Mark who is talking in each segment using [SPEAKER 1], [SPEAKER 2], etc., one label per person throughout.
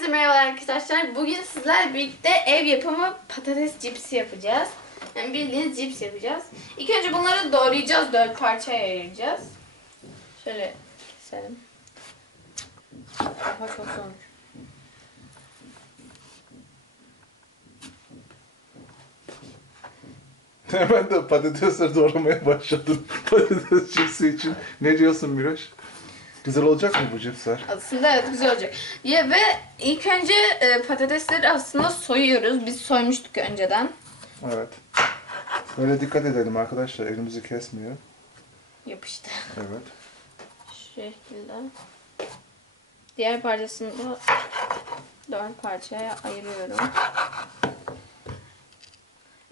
[SPEAKER 1] Herkese merhaba arkadaşlar. Bugün sizlerle birlikte ev yapımı patates cipsi yapacağız. Yani bildiğiniz cips yapacağız. İlk önce bunları doğrayacağız. Dört parçaya ayıracağız. Şöyle keselim. Kafa çok zor.
[SPEAKER 2] Hemen de patatesleri doğramaya başladım. Patates cipsi için. Ne diyorsun Miraç? Güzel olacak mı bu cipsler?
[SPEAKER 1] Aslında evet güzel olacak. Ya ve ilk önce e, patatesleri aslında soyuyoruz. Biz soymuştuk önceden.
[SPEAKER 2] Evet. Böyle dikkat edelim arkadaşlar. Elimizi kesmiyor.
[SPEAKER 1] Yapıştı.
[SPEAKER 2] Evet.
[SPEAKER 1] Şu şekilde. Diğer parçasını da dört parçaya ayırıyorum.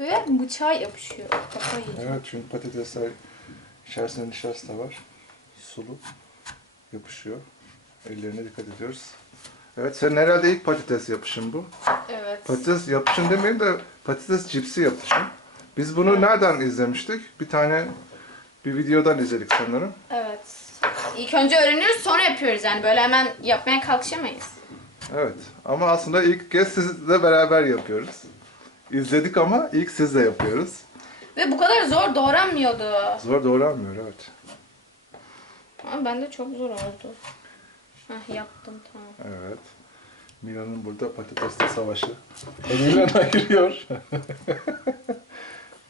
[SPEAKER 1] Ve bıçağa yapışıyor. Kafayı.
[SPEAKER 2] Evet çünkü patatesler içerisinde nişasta var. Sulu. Yapışıyor. Ellerine dikkat ediyoruz. Evet senin herhalde ilk patates yapışın bu.
[SPEAKER 1] Evet.
[SPEAKER 2] Patates yapışın demeyin de patates cipsi yapışın. Biz bunu nereden izlemiştik? Bir tane bir videodan izledik sanırım.
[SPEAKER 1] Evet. İlk önce öğreniyoruz sonra yapıyoruz yani böyle hemen yapmaya kalkışamayız.
[SPEAKER 2] Evet ama aslında ilk kez sizle beraber yapıyoruz. İzledik ama ilk sizle yapıyoruz.
[SPEAKER 1] Ve bu kadar zor doğranmıyordu.
[SPEAKER 2] Zor doğranmıyor evet.
[SPEAKER 1] Ama bende çok zor oldu. Hah yaptım tamam.
[SPEAKER 2] Evet. Milan'ın burada patatesli savaşı. Eliyle ayırıyor.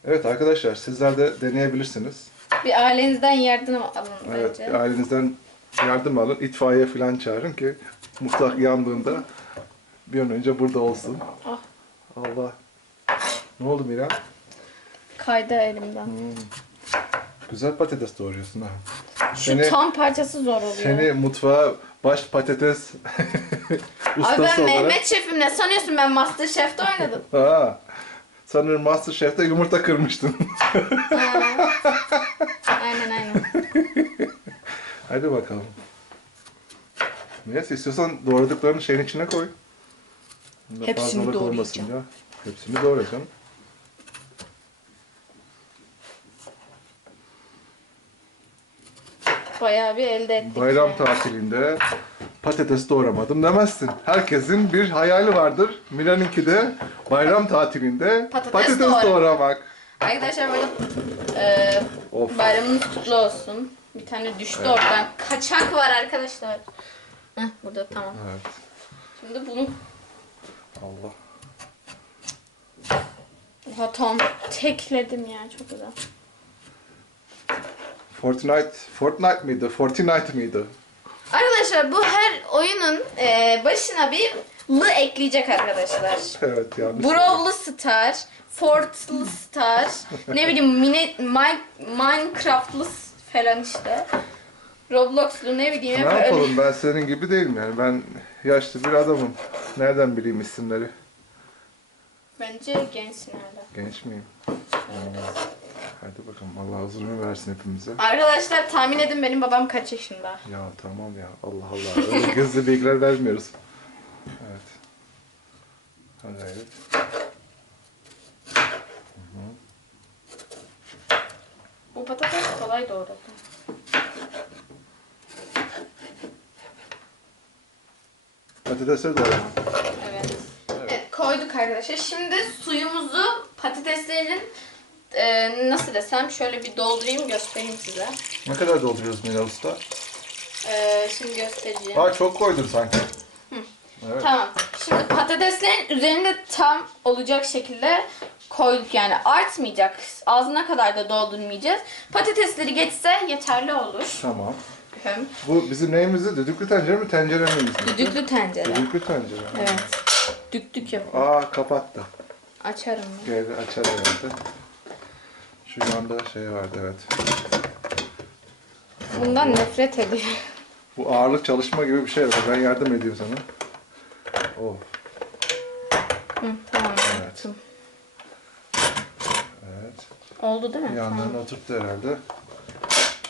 [SPEAKER 2] evet arkadaşlar sizler de deneyebilirsiniz.
[SPEAKER 1] Bir ailenizden yardım alın
[SPEAKER 2] Evet
[SPEAKER 1] bence.
[SPEAKER 2] ailenizden yardım alın. itfaiye falan çağırın ki mutfak yandığında bir an önce burada olsun.
[SPEAKER 1] Ah
[SPEAKER 2] Allah. Ne oldu Milan?
[SPEAKER 1] kaydı elimden.
[SPEAKER 2] Güzel patates doğruyorsun ha.
[SPEAKER 1] Şu
[SPEAKER 2] Seni-
[SPEAKER 1] tam parçası zor oluyor.
[SPEAKER 2] Seni mutfağa baş patates
[SPEAKER 1] Abi
[SPEAKER 2] ustası
[SPEAKER 1] ben
[SPEAKER 2] olarak...
[SPEAKER 1] Mehmet Şef'im ne sanıyorsun ben Masterchef'te oynadım.
[SPEAKER 2] Ha. Sanırım Masterchef'te yumurta kırmıştın.
[SPEAKER 1] Aynen aynen.
[SPEAKER 2] Hadi bakalım. Neyse istiyorsan doğradıklarını şeyin içine koy. Bunda
[SPEAKER 1] Hepsini doğrayacağım.
[SPEAKER 2] ya. Hepsini doğrayacağım.
[SPEAKER 1] Bayağı bir elde ettik.
[SPEAKER 2] Bayram tatilinde patates doğramadım demezsin. Herkesin bir hayali vardır. Milan'ınki de bayram tatilinde
[SPEAKER 1] Patates
[SPEAKER 2] patates,
[SPEAKER 1] doğramak.
[SPEAKER 2] doğramak.
[SPEAKER 1] Arkadaşlar böyle e,
[SPEAKER 2] Of.
[SPEAKER 1] bayramınız kutlu olsun. Bir tane düştü oradan. Kaçak var arkadaşlar. Heh, burada tamam.
[SPEAKER 2] Evet.
[SPEAKER 1] Şimdi bunu
[SPEAKER 2] Allah.
[SPEAKER 1] Oha, tam tekledim ya çok güzel.
[SPEAKER 2] Fortnite, Fortnite miydi? Fortnite miydi?
[SPEAKER 1] Arkadaşlar bu her oyunun e, başına bir lı ekleyecek arkadaşlar.
[SPEAKER 2] Evet yanlış.
[SPEAKER 1] Brawl'lı Star, Fort'lı Star, ne bileyim mini, Mi- Minecraft'lı falan işte. Roblox'lu ne bileyim
[SPEAKER 2] Ne
[SPEAKER 1] hep öyle.
[SPEAKER 2] yapalım ben senin gibi değilim yani. Ben yaşlı bir adamım. Nereden bileyim isimleri?
[SPEAKER 1] Bence gençsin hala.
[SPEAKER 2] Genç miyim? Hadi bakalım Allah ömür versin hepimize.
[SPEAKER 1] Arkadaşlar tahmin edin benim babam kaç yaşında?
[SPEAKER 2] Ya tamam ya Allah Allah. Öyle gizli bilgiler vermiyoruz. Evet. Hadi evet.
[SPEAKER 1] Bu patates kolay doğradı.
[SPEAKER 2] Patatesleri de alalım.
[SPEAKER 1] Evet. Evet koyduk arkadaşlar. Şimdi suyumuzu patateslerin e, nasıl desem şöyle bir doldurayım göstereyim size.
[SPEAKER 2] Ne kadar dolduruyoruz Mila Usta?
[SPEAKER 1] E, şimdi göstereceğim.
[SPEAKER 2] Aa çok koydun sanki. Evet.
[SPEAKER 1] Tamam. Şimdi patateslerin üzerinde tam olacak şekilde koyduk yani artmayacak. Ağzına kadar da doldurmayacağız. Patatesleri geçse yeterli olur.
[SPEAKER 2] Tamam.
[SPEAKER 1] Hem
[SPEAKER 2] Bu bizim neyimizdi? Düdüklü tencere mi tencere mi?
[SPEAKER 1] düdüklü tencere.
[SPEAKER 2] Düdüklü tencere.
[SPEAKER 1] Evet. Düktük yap.
[SPEAKER 2] Aa kapattı.
[SPEAKER 1] Açarım. ben.
[SPEAKER 2] Geldi açar herhalde. Şu yanda şey vardı evet.
[SPEAKER 1] Bundan nefret ediyorum.
[SPEAKER 2] Bu ağırlık çalışma gibi bir şey var. Ben yardım edeyim sana. Oh.
[SPEAKER 1] Hı, tamam.
[SPEAKER 2] Evet.
[SPEAKER 1] yaptım.
[SPEAKER 2] Evet.
[SPEAKER 1] Oldu değil mi? Tamam.
[SPEAKER 2] Yanlarına oturttu herhalde.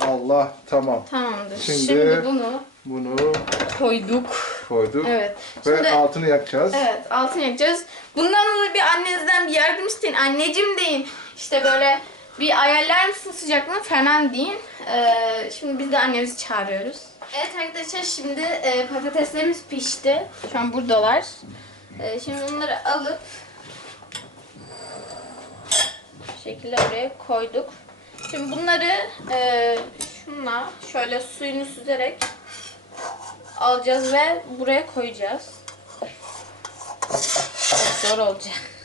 [SPEAKER 2] Allah tamam.
[SPEAKER 1] Tamamdır.
[SPEAKER 2] Şimdi-
[SPEAKER 1] Şimdi, bunu
[SPEAKER 2] Bunu
[SPEAKER 1] koyduk.
[SPEAKER 2] koyduk.
[SPEAKER 1] Evet.
[SPEAKER 2] Ve
[SPEAKER 1] Şimdi
[SPEAKER 2] altını yakacağız.
[SPEAKER 1] evet altın yakacağız. Bundan dolayı bir annenizden bir yardım isteyin. Anneciğim deyin. İşte böyle bir ayarlar mısın sıcaklığını falan deyin. Ee, şimdi biz de annemizi çağırıyoruz. Evet arkadaşlar şimdi e, patateslerimiz pişti. Şu an buradalar. E, şimdi bunları alıp bu şekilde oraya koyduk. Şimdi bunları e, şunla şöyle suyunu süzerek alacağız ve buraya koyacağız. Çok zor olacak.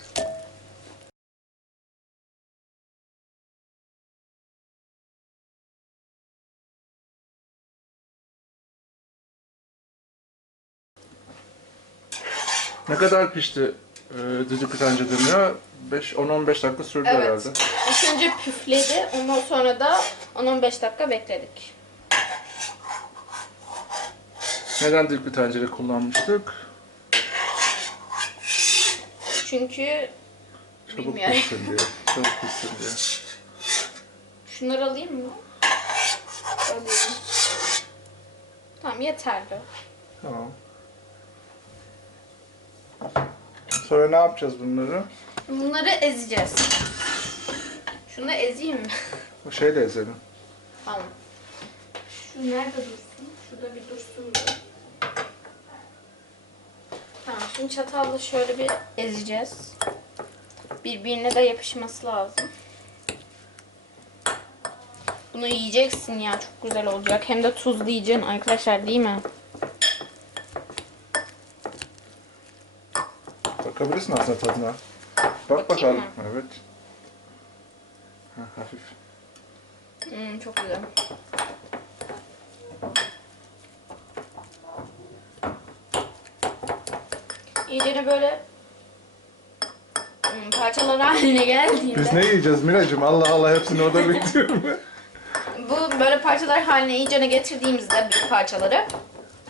[SPEAKER 2] Ne kadar pişti e, düdüklü tencerede ya? 5 10-15 dakika sürdü
[SPEAKER 1] Evet.
[SPEAKER 2] herhalde.
[SPEAKER 1] İlk önce püfledi. Ondan sonra da 10-15 dakika bekledik.
[SPEAKER 2] Neden düdüklü tencere kullanmıştık?
[SPEAKER 1] Çünkü
[SPEAKER 2] Çabuk
[SPEAKER 1] Bilmiyorum.
[SPEAKER 2] pişsin diye. Çabuk pişsin diye.
[SPEAKER 1] şunları alayım mı? Alayım. Tamam yeterli.
[SPEAKER 2] Tamam. Sonra ne yapacağız bunları?
[SPEAKER 1] Bunları ezeceğiz. Şunu da ezeyim mi?
[SPEAKER 2] Bu şeyle ezelim.
[SPEAKER 1] Tamam. Şu nerede dursun? Şurada bir dursun. Tamam şimdi çatalla şöyle bir ezeceğiz. Birbirine de yapışması lazım. Bunu yiyeceksin ya çok güzel olacak. Hem de tuzlu yiyeceksin arkadaşlar değil mi?
[SPEAKER 2] Bakabilirsin aslında tadına. Bak
[SPEAKER 1] Bakayım
[SPEAKER 2] bakalım.
[SPEAKER 1] mı?
[SPEAKER 2] Evet. Ha, hafif.
[SPEAKER 1] Hmm, çok güzel. İyice böyle hmm, parçalar haline geldiğinde
[SPEAKER 2] Biz ne yiyeceğiz Miracım? Allah Allah hepsini orada bekliyorum.
[SPEAKER 1] bu böyle parçalar haline iyicene getirdiğimizde büyük parçaları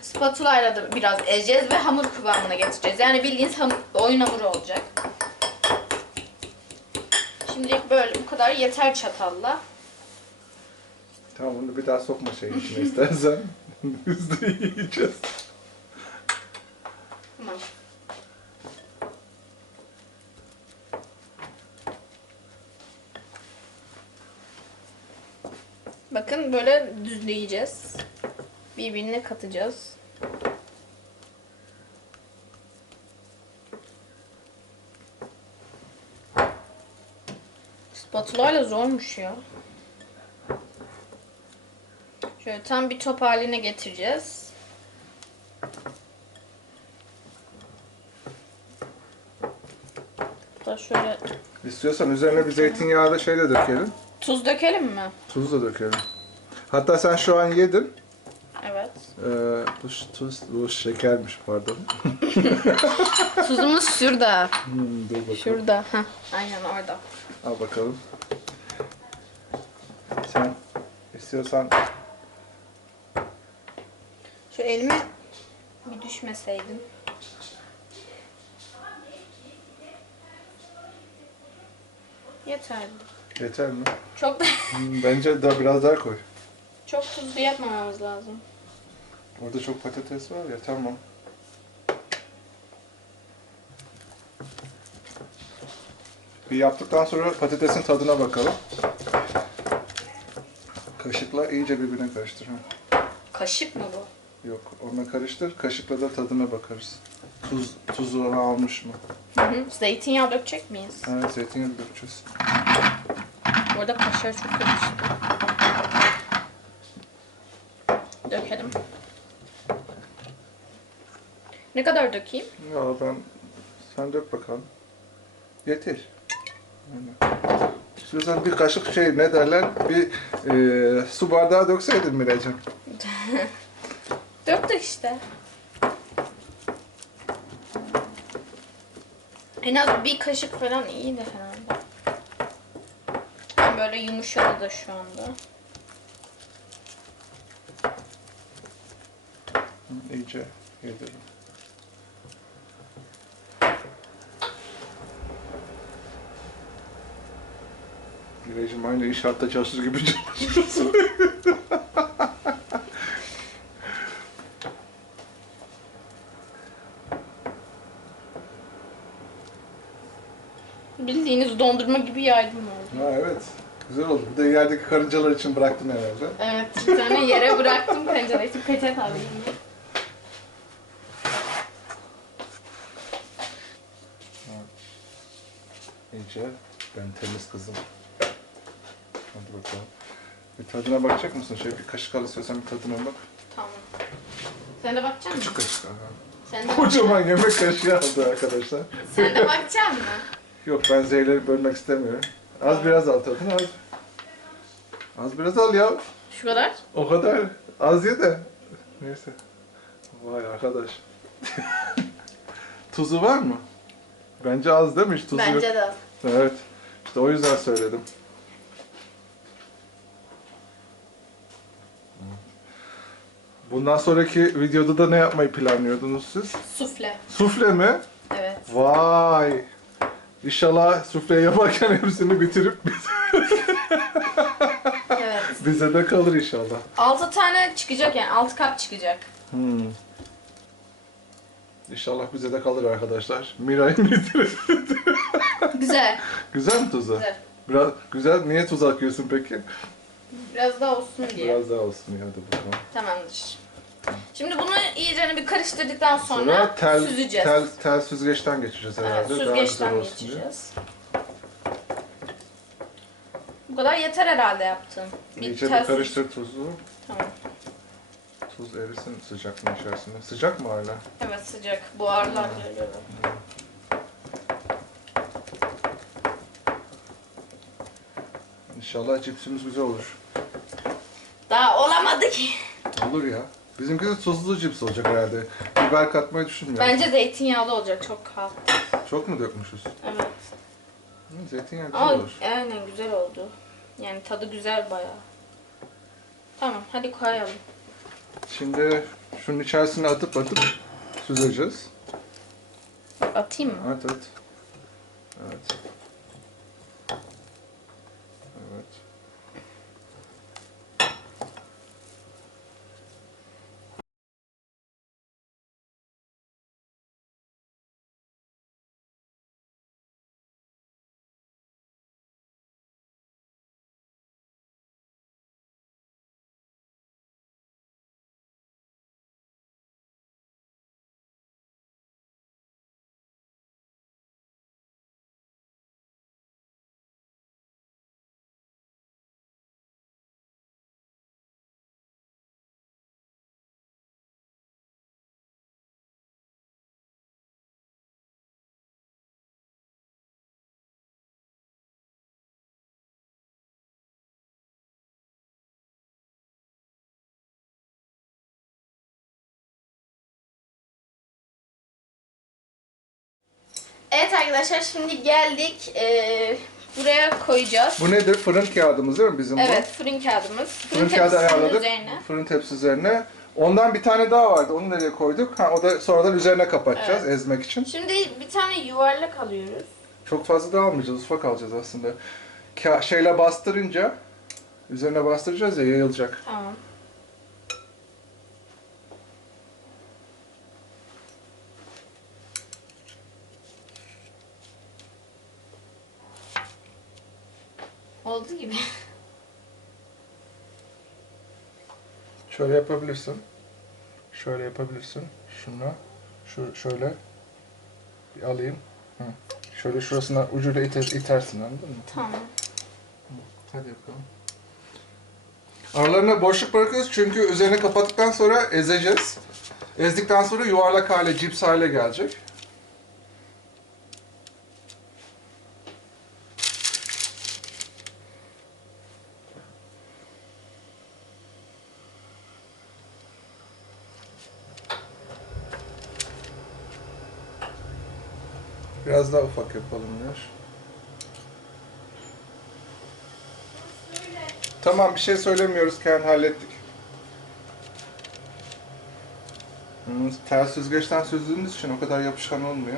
[SPEAKER 1] spatula ile de biraz ezeceğiz ve hamur kıvamına getireceğiz. Yani bildiğiniz ham- oyun hamuru olacak. Şimdilik böyle bu kadar yeter çatalla.
[SPEAKER 2] tamam bunu bir daha sokma şeyin içine istersen. De yiyeceğiz.
[SPEAKER 1] Tamam. Bakın böyle düzleyeceğiz. Birbirine katacağız. Spatula ile zormuş ya. Şöyle tam bir top haline getireceğiz. Da şöyle
[SPEAKER 2] İstiyorsan üzerine bir zeytinyağlı şey de dökelim.
[SPEAKER 1] tuz dökelim mi?
[SPEAKER 2] Tuz da dökelim. Hatta sen şu an yedin. Ee, bu tuz, bu şekermiş pardon.
[SPEAKER 1] Tuzumuz şurada.
[SPEAKER 2] Hmm, dur bakalım.
[SPEAKER 1] Şurada. Heh, aynen orada.
[SPEAKER 2] Al bakalım. Sen istiyorsan
[SPEAKER 1] Şu elime bir düşmeseydim. Yeterli.
[SPEAKER 2] yeter mi?
[SPEAKER 1] Çok da
[SPEAKER 2] Hmm, Bence daha biraz daha koy.
[SPEAKER 1] çok tuzlu yapmamamız lazım.
[SPEAKER 2] Orada çok patates var ya tamam. Bir yaptıktan sonra patatesin tadına bakalım. Kaşıkla iyice birbirine karıştır. Ha.
[SPEAKER 1] Kaşık mı bu?
[SPEAKER 2] Yok, onunla karıştır. Kaşıkla da tadına bakarız. Tuz, tuzunu almış mı?
[SPEAKER 1] Hı hı. Zeytinyağı dökecek miyiz?
[SPEAKER 2] Evet, zeytinyağı dökeceğiz.
[SPEAKER 1] Bu arada kaşar çok karıştı. Dökelim. Ne kadar dökeyim?
[SPEAKER 2] Ya ben... Sen dök bakalım. Yeter. Aynen. İstiyorsan bir kaşık şey ne derler, bir e, su bardağı dökseydin Miracığım.
[SPEAKER 1] Döktük işte. En az bir kaşık falan iyiydi herhalde. Böyle yumuşadı da şu anda.
[SPEAKER 2] İyice yedirin. Miracığım aynı inşaatta çalışır gibi çalışıyorsun.
[SPEAKER 1] Bildiğiniz dondurma gibi yaydım oldu.
[SPEAKER 2] ha evet. Güzel oldu. Bir de yerdeki karıncalar için bıraktın herhalde.
[SPEAKER 1] Evet, bir tane yere bıraktım pencereyi. Şimdi peçete alayım.
[SPEAKER 2] İyice ben temiz kızım. Bakalım. Bir tadına bakacak mısın? Şöyle bir kaşık al istiyorsan bir tadına bak.
[SPEAKER 1] Tamam. Sen de bakacak
[SPEAKER 2] Küçük
[SPEAKER 1] mısın?
[SPEAKER 2] kaşık. aha.
[SPEAKER 1] Sen de,
[SPEAKER 2] Kocaman yemek kaşığı aldı arkadaşlar.
[SPEAKER 1] sen de bakacak mısın?
[SPEAKER 2] Yok ben zehirleri bölmek istemiyorum. Az biraz al tadını az. Az biraz al ya.
[SPEAKER 1] Şu kadar.
[SPEAKER 2] O kadar. Az ye de. Neyse. Vay arkadaş. Tuzu var mı? Bence az değil mi? Hiç tuzu yok.
[SPEAKER 1] Bence de az.
[SPEAKER 2] Evet. İşte o yüzden söyledim. Bundan sonraki videoda da ne yapmayı planlıyordunuz siz?
[SPEAKER 1] Sufle.
[SPEAKER 2] Sufle mi?
[SPEAKER 1] Evet.
[SPEAKER 2] Vay! İnşallah sufle yaparken hepsini bitirip
[SPEAKER 1] Evet.
[SPEAKER 2] bize de kalır inşallah.
[SPEAKER 1] 6 tane çıkacak yani. 6 kap çıkacak.
[SPEAKER 2] Hmm. İnşallah bize de kalır arkadaşlar. Miray'ın bitirir.
[SPEAKER 1] Güzel.
[SPEAKER 2] güzel mi tuzu?
[SPEAKER 1] Güzel.
[SPEAKER 2] Biraz güzel. Niye tuz atıyorsun peki?
[SPEAKER 1] Biraz daha olsun diye.
[SPEAKER 2] Biraz daha olsun ya hadi bakalım.
[SPEAKER 1] Tamamdır. Şimdi bunu iyice bir karıştırdıktan sonra,
[SPEAKER 2] Sonra tel,
[SPEAKER 1] süzeceğiz.
[SPEAKER 2] tel, tel süzgeçten geçeceğiz
[SPEAKER 1] evet,
[SPEAKER 2] herhalde. Daha
[SPEAKER 1] süzgeçten geçeceğiz. Bu kadar yeter herhalde yaptığım.
[SPEAKER 2] İyice bir karıştır tuzu.
[SPEAKER 1] Tamam.
[SPEAKER 2] Tuz erisin sıcaklığın içerisinde. Sıcak mı hala?
[SPEAKER 1] Evet sıcak. Buharlar geliyor.
[SPEAKER 2] İnşallah cipsimiz güzel olur.
[SPEAKER 1] Daha olamadı ki.
[SPEAKER 2] Olur ya. Bizimki de tuzlu cips olacak herhalde. Biber katmayı düşünmüyorum.
[SPEAKER 1] Bence zeytinyağlı olacak çok kal.
[SPEAKER 2] Çok mu dökmüşüz?
[SPEAKER 1] Evet.
[SPEAKER 2] Hı, zeytinyağı güzel
[SPEAKER 1] Ama
[SPEAKER 2] olur.
[SPEAKER 1] aynen güzel oldu. Yani tadı güzel bayağı. Tamam hadi koyalım.
[SPEAKER 2] Şimdi şunun içerisine atıp atıp süzeceğiz.
[SPEAKER 1] Atayım mı?
[SPEAKER 2] Evet. Evet. Evet. Evet
[SPEAKER 1] arkadaşlar şimdi geldik. Ee, buraya koyacağız.
[SPEAKER 2] Bu nedir? Fırın kağıdımız değil mi bizim
[SPEAKER 1] Evet
[SPEAKER 2] bu?
[SPEAKER 1] fırın kağıdımız.
[SPEAKER 2] Fırın kağıdı
[SPEAKER 1] tepsisinin
[SPEAKER 2] ayarladık.
[SPEAKER 1] Üzerine.
[SPEAKER 2] Fırın tepsi üzerine. Ondan bir tane daha vardı. Onu nereye koyduk? Ha, o da sonradan üzerine kapatacağız ezmek için.
[SPEAKER 1] Şimdi bir tane yuvarlak alıyoruz.
[SPEAKER 2] Çok fazla da almayacağız. Ufak alacağız aslında. Ka şeyle bastırınca üzerine bastıracağız ya yayılacak.
[SPEAKER 1] Tamam. Oldu gibi.
[SPEAKER 2] Şöyle yapabilirsin. Şöyle yapabilirsin. Şuna. Şu şöyle. Bir alayım. Hı. Şöyle şurasına ucuyla iter, itersin anladın mı?
[SPEAKER 1] Tamam.
[SPEAKER 2] Hadi bakalım. Aralarına boşluk bırakıyoruz çünkü üzerini kapattıktan sonra ezeceğiz. Ezdikten sonra yuvarlak hale, cips hale gelecek. Biraz daha ufak yapalım Yaş. Tamam bir şey söylemiyoruz Ken hallettik. Hmm, tel süzgeçten süzdüğümüz için o kadar yapışkan olmuyor.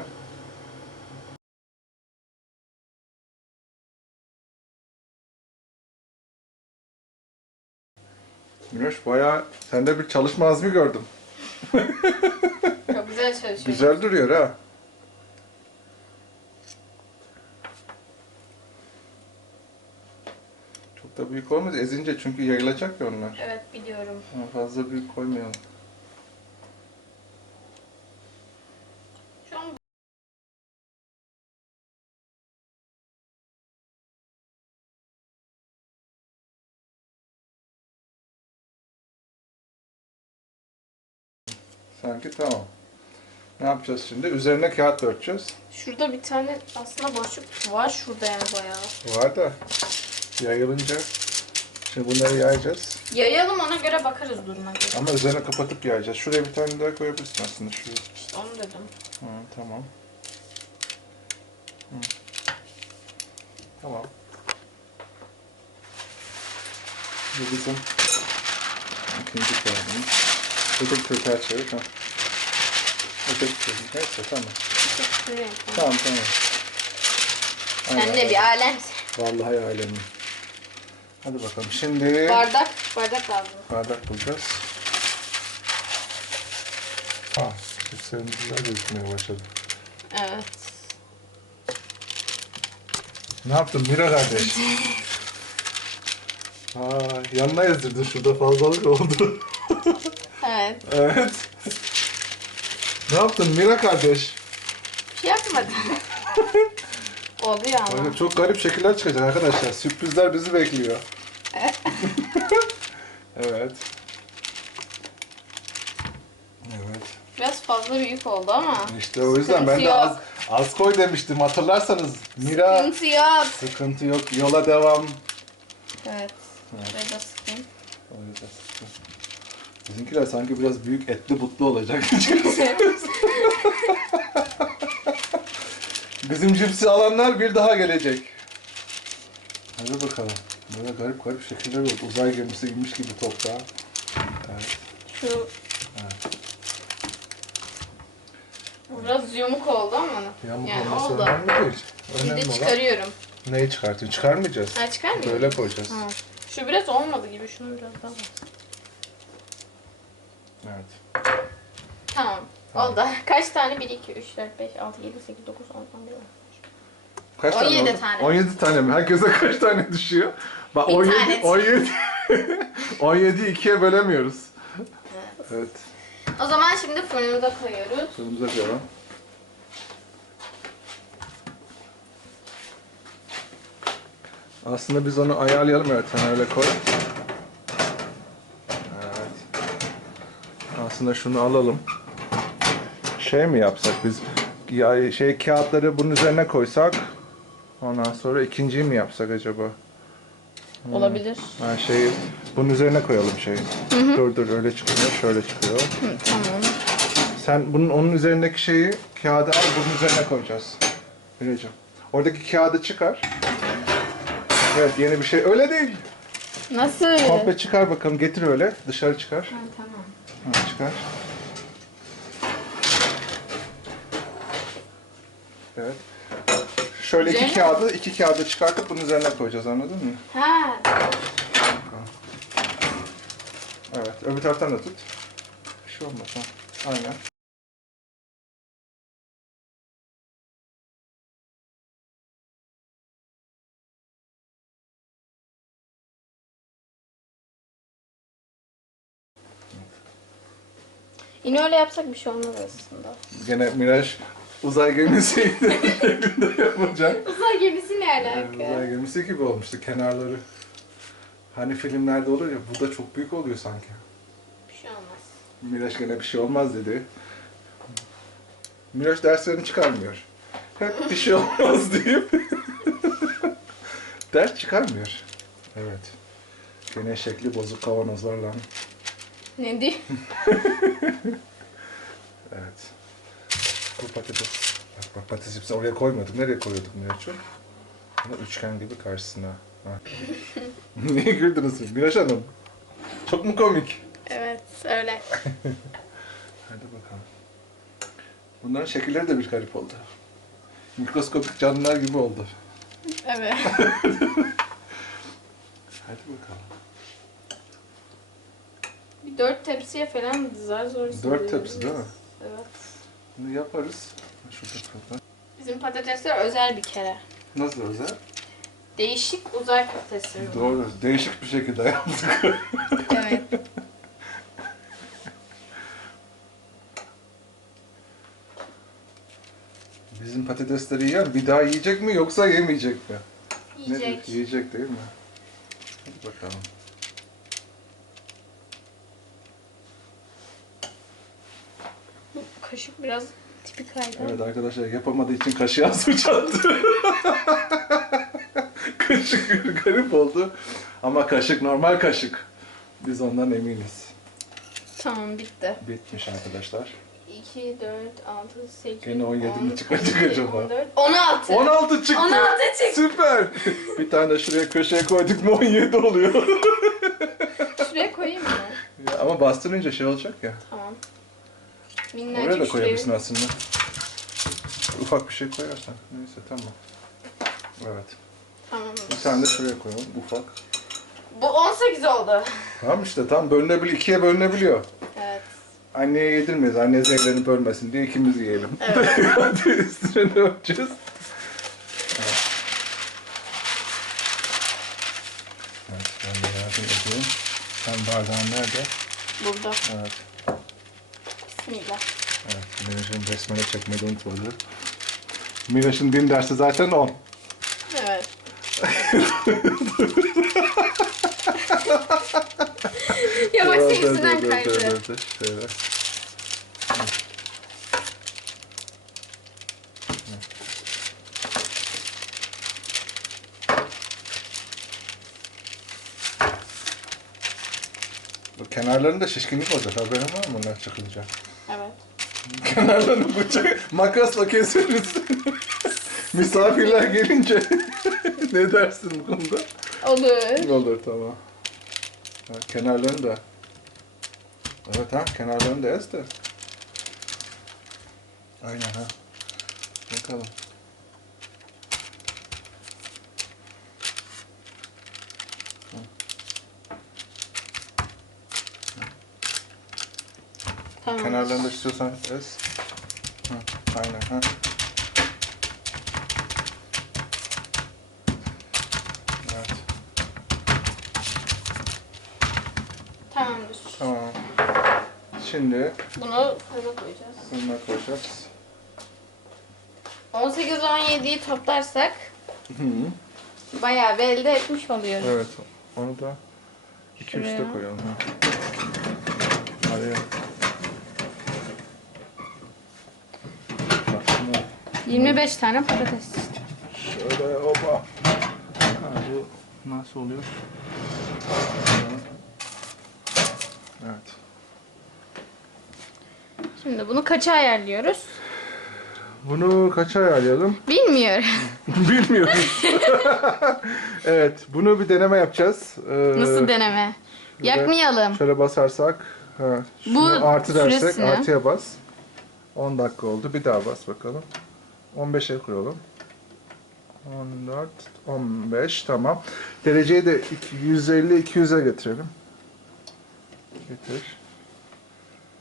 [SPEAKER 2] Güneş bayağı sende bir çalışma azmi gördüm.
[SPEAKER 1] Çok güzel çalışıyor.
[SPEAKER 2] Güzel duruyor ha. Çok da büyük olmaz. Ezince çünkü yayılacak ya onlar.
[SPEAKER 1] Evet biliyorum.
[SPEAKER 2] Ama fazla büyük koymayalım. Sanki tamam. Ne yapacağız şimdi? Üzerine kağıt örteceğiz.
[SPEAKER 1] şurada bir tane aslında boşluk var şurada yani bayağı.
[SPEAKER 2] Var da yayılınca şimdi bunları yayacağız.
[SPEAKER 1] Yayalım ona göre bakarız duruma göre.
[SPEAKER 2] Ama üzerine kapatıp yayacağız. Şuraya bir tane daha koyabilirsin aslında. Şuraya.
[SPEAKER 1] İşte onu dedim.
[SPEAKER 2] Hı, tamam. Hı. Tamam. Bu bizim ikinci kağıdımız. Öteki kırtasiye çevir. Ha. Kırtasiye. Neyse tamam. Tamam tamam.
[SPEAKER 1] Sen de bir alemsin.
[SPEAKER 2] Vallahi alemim. Hadi bakalım. Şimdi
[SPEAKER 1] Bardak, bardak lazım.
[SPEAKER 2] bardak bulacağız. Ha, cipslerimiz güzel gözükmeye başladı.
[SPEAKER 1] Evet.
[SPEAKER 2] Ne yaptın Mira kardeş? Aa, yanına ezdirdin şurada fazlalık oldu.
[SPEAKER 1] Evet.
[SPEAKER 2] evet. Ne yaptın Mira kardeş?
[SPEAKER 1] Bir şey yapmadım. Oldu ya ama.
[SPEAKER 2] Çok garip şekiller çıkacak arkadaşlar. Sürprizler bizi bekliyor. Evet. Evet.
[SPEAKER 1] Biraz fazla büyük oldu ama.
[SPEAKER 2] İşte o yüzden ben de az, az koy demiştim. Hatırlarsanız Mira
[SPEAKER 1] Sıkıntı yok.
[SPEAKER 2] sıkıntı yok yola devam.
[SPEAKER 1] Evet.
[SPEAKER 2] Evet.
[SPEAKER 1] Şuraya da sıkayım.
[SPEAKER 2] O yüzden sıkıntı. Bizimkiler sanki biraz büyük etli butlu olacak. Bizim cipsi alanlar bir daha gelecek. Hadi bakalım. Böyle garip garip şekiller oldu. Uzay gemisi inmiş gibi toprağa. Evet.
[SPEAKER 1] Şu
[SPEAKER 2] Evet.
[SPEAKER 1] biraz yumuk oldu ama.
[SPEAKER 2] Yağmur
[SPEAKER 1] yani
[SPEAKER 2] olması
[SPEAKER 1] oldu.
[SPEAKER 2] önemli değil.
[SPEAKER 1] Bir
[SPEAKER 2] Önemli
[SPEAKER 1] de
[SPEAKER 2] olan
[SPEAKER 1] çıkarıyorum.
[SPEAKER 2] neyi çıkartın? Çıkarmayacağız.
[SPEAKER 1] Ha çıkar mıyım?
[SPEAKER 2] Böyle koyacağız.
[SPEAKER 1] Ha. Şu biraz olmadı gibi. Şunu biraz daha bas.
[SPEAKER 2] Evet.
[SPEAKER 1] Tamam.
[SPEAKER 2] Tamam.
[SPEAKER 1] Oldu. Kaç tane? 1, 2, 3, 4, 5, 6, 7, 8, 9, 10, 11, 12.
[SPEAKER 2] Kaç
[SPEAKER 1] 17
[SPEAKER 2] oldu?
[SPEAKER 1] tane.
[SPEAKER 2] 17 tane mi? Herkese kaç tane düşüyor? Bak
[SPEAKER 1] Bir
[SPEAKER 2] 17
[SPEAKER 1] tane.
[SPEAKER 2] 17 17'yi ikiye bölemiyoruz. Evet.
[SPEAKER 1] O zaman şimdi fırınımıza koyuyoruz.
[SPEAKER 2] Fırınımıza koyalım. Aslında biz onu ayarlayalım evet sen öyle koy. Evet. Aslında şunu alalım. Şey mi yapsak biz? Ya şey kağıtları bunun üzerine koysak. Ondan sonra ikinciyi mi yapsak acaba?
[SPEAKER 1] Olabilir.
[SPEAKER 2] Ha şeyi bunun üzerine koyalım şeyi. Dur dur öyle çıkıyor, şöyle çıkıyor.
[SPEAKER 1] Hı, tamam.
[SPEAKER 2] Sen bunun onun üzerindeki şeyi kağıdı al bunun üzerine koyacağız. Biricim. Oradaki kağıdı çıkar. Evet yeni bir şey. Öyle değil.
[SPEAKER 1] Nasıl?
[SPEAKER 2] Komple çıkar bakalım. Getir öyle. Dışarı çıkar.
[SPEAKER 1] Ha, tamam.
[SPEAKER 2] Ha, çıkar. Evet. Şöyle iki
[SPEAKER 1] Üzerine-
[SPEAKER 2] kağıdı, iki kağıdı çıkartıp bunun üzerine koyacağız anladın mı?
[SPEAKER 1] Ha.
[SPEAKER 2] Evet. Öbür taraftan da tut. Bir şey olmaz ha. Aynen.
[SPEAKER 1] Yine öyle yapsak bir şey olmaz aslında.
[SPEAKER 2] Gene Miraç uzay gemisi evinde yapacak.
[SPEAKER 1] Uzay gemisi ne
[SPEAKER 2] Yani uzay gemisi gibi olmuştu kenarları. Hani filmlerde olur ya bu da çok büyük oluyor sanki.
[SPEAKER 1] Bir şey olmaz.
[SPEAKER 2] Miraç gene bir şey olmaz dedi. Miraç derslerini çıkarmıyor. Hep bir şey olmaz deyip ders çıkarmıyor. Evet. Gene şekli bozuk kavanozlarla.
[SPEAKER 1] Ne diyeyim?
[SPEAKER 2] Evet. Bu patates. Bak bak patates cipsi oraya koymadık. Nereye koyuyorduk Miraç'ı? Bunu üçgen gibi karşısına. Ha. Niye güldünüz? Miraç Hanım. Çok mu komik?
[SPEAKER 1] Evet öyle.
[SPEAKER 2] Hadi bakalım. Bunların şekilleri de bir garip oldu. Mikroskopik canlılar gibi oldu.
[SPEAKER 1] Evet.
[SPEAKER 2] Hadi bakalım.
[SPEAKER 1] bir dört tepsiye falan zar zor
[SPEAKER 2] Dört tepsi değil mi?
[SPEAKER 1] Evet.
[SPEAKER 2] Bunu yaparız. Şurada.
[SPEAKER 1] Bizim patatesler özel bir kere.
[SPEAKER 2] Nasıl özel?
[SPEAKER 1] Değişik uzay patatesleri. bu.
[SPEAKER 2] Doğru. Değişik bir şekilde yaptık.
[SPEAKER 1] Evet.
[SPEAKER 2] Bizim patatesleri yiyen bir daha yiyecek mi yoksa yemeyecek mi?
[SPEAKER 1] Yiyecek.
[SPEAKER 2] Nedir? Yiyecek değil mi? Hadi bakalım.
[SPEAKER 1] Bu kaşık biraz tipi kaydı.
[SPEAKER 2] Evet arkadaşlar yapamadığı için kaşığa sıçrattı. kaşık garip oldu. Ama kaşık normal kaşık. Biz ondan eminiz.
[SPEAKER 1] Tamam bitti.
[SPEAKER 2] Bitmiş arkadaşlar.
[SPEAKER 1] 2, 4, 6, 8,
[SPEAKER 2] Gene 17 mi çıkacak acaba?
[SPEAKER 1] 14, 16.
[SPEAKER 2] 16 çıktı.
[SPEAKER 1] 16 çıktı.
[SPEAKER 2] Süper. bir tane de şuraya köşeye koyduk mu 17 oluyor.
[SPEAKER 1] Şuraya koyayım mı?
[SPEAKER 2] Ya ama bastırınca şey olacak ya.
[SPEAKER 1] Tamam. Minnacık
[SPEAKER 2] Oraya da koyabilirsin aslında. Ufak bir şey koyarsan. Neyse tamam. Evet.
[SPEAKER 1] Tamam.
[SPEAKER 2] Bir tane de şuraya koyalım ufak.
[SPEAKER 1] Bu 18 oldu.
[SPEAKER 2] Tamam işte tam bölünebiliyor. ikiye bölünebiliyor.
[SPEAKER 1] Evet.
[SPEAKER 2] Anneye yedirmeyiz. Anne zevklerini bölmesin diye ikimiz yiyelim.
[SPEAKER 1] Evet.
[SPEAKER 2] Hadi üstüne ne yapacağız? Evet. Evet ben de yardım edeyim. Sen bardağın nerede?
[SPEAKER 1] Burada.
[SPEAKER 2] Evet.
[SPEAKER 1] Bismillah.
[SPEAKER 2] Evet. Miraç'ın besmele çekmeyi unutmadı. Miraç'ın din dersi zaten 10.
[SPEAKER 1] Evet. ya bak seninkinden kaydı.
[SPEAKER 2] Şöyle. Kenarlarında şişkinlik olacak. Haberin var mı onlar çıkınca? Kenarlarını bıçak, makasla keseriz. Misafirler gelince ne dersin bu konuda?
[SPEAKER 1] Olur.
[SPEAKER 2] Olur tamam. Ha, kenarlarını da. Evet ha kenarlarını da ez de. Aynen ha. Bakalım.
[SPEAKER 1] Tamam.
[SPEAKER 2] Kenarlarını da istiyorsan ez. Aynen ha. Evet.
[SPEAKER 1] Tamamdır.
[SPEAKER 2] Tamam. Şimdi
[SPEAKER 1] Bunu fırına koyacağız.
[SPEAKER 2] bununla koyacağız.
[SPEAKER 1] 18-17'yi toplarsak
[SPEAKER 2] Hı.
[SPEAKER 1] bayağı bir elde etmiş oluyoruz.
[SPEAKER 2] Evet. Onu da iki
[SPEAKER 1] Şuraya.
[SPEAKER 2] üste koyalım. Ha. Araya. Bak şimdi
[SPEAKER 1] 25 tane patates.
[SPEAKER 2] şöyle oba. Ha, bu nasıl oluyor? Evet.
[SPEAKER 1] Şimdi bunu kaça ayarlıyoruz?
[SPEAKER 2] Bunu kaça ayarlayalım?
[SPEAKER 1] Bilmiyorum.
[SPEAKER 2] Bilmiyoruz. evet, bunu bir deneme yapacağız. Ee,
[SPEAKER 1] Nasıl deneme?
[SPEAKER 2] şöyle-
[SPEAKER 1] Yakmayalım.
[SPEAKER 2] Şöyle basarsak, ha, şunu
[SPEAKER 1] Bu
[SPEAKER 2] artı dersek,
[SPEAKER 1] süresini-
[SPEAKER 2] artıya bas. 10 dakika oldu. Bir daha bas bakalım. 15'e koyalım. 14, 15 tamam. Dereceyi de 150-200'e getirelim. Getir.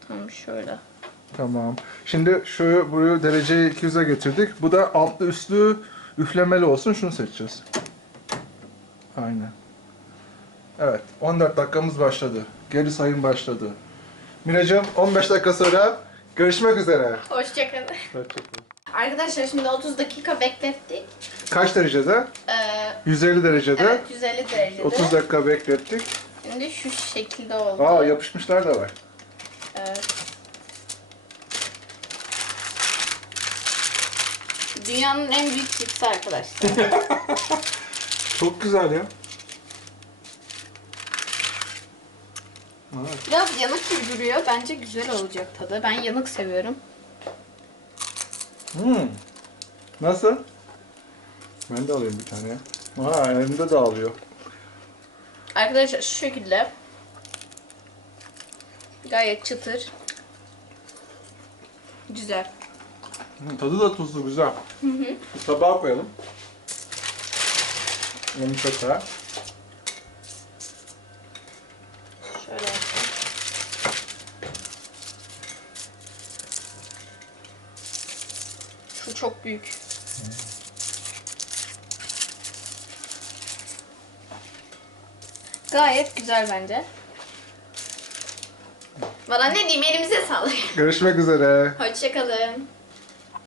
[SPEAKER 1] Tamam şöyle.
[SPEAKER 2] Tamam. Şimdi şu buraya dereceyi 200'e getirdik. Bu da altlı üstlü üflemeli olsun. Şunu seçeceğiz. Aynen. Evet. 14 dakikamız başladı. Geri sayım başladı. Miracığım 15 dakika sonra görüşmek üzere.
[SPEAKER 1] Hoşçakalın.
[SPEAKER 2] Hoşçakalın.
[SPEAKER 1] Arkadaşlar şimdi 30 dakika beklettik.
[SPEAKER 2] Kaç derecede?
[SPEAKER 1] Ee,
[SPEAKER 2] 150 derecede.
[SPEAKER 1] evet 150 derecede.
[SPEAKER 2] 30 dakika beklettik.
[SPEAKER 1] Şimdi şu şekilde oldu.
[SPEAKER 2] Aa yapışmışlar da var.
[SPEAKER 1] Evet. Dünyanın en büyük cipsi arkadaşlar.
[SPEAKER 2] Çok güzel ya. Evet.
[SPEAKER 1] Biraz yanık gibi duruyor. Bence güzel olacak tadı. Ben yanık seviyorum.
[SPEAKER 2] Hmm. Nasıl? Ben de alayım bir tane. Aa elimde dağılıyor.
[SPEAKER 1] Arkadaşlar şu şekilde. Gayet çıtır. Güzel.
[SPEAKER 2] Hı, Tadı da tuzlu güzel. Bir tabağa koyalım. Onu
[SPEAKER 1] büyük. Gayet güzel bence. Valla ne diyeyim elimize sağlık.
[SPEAKER 2] Görüşmek üzere.
[SPEAKER 1] Hoşçakalın.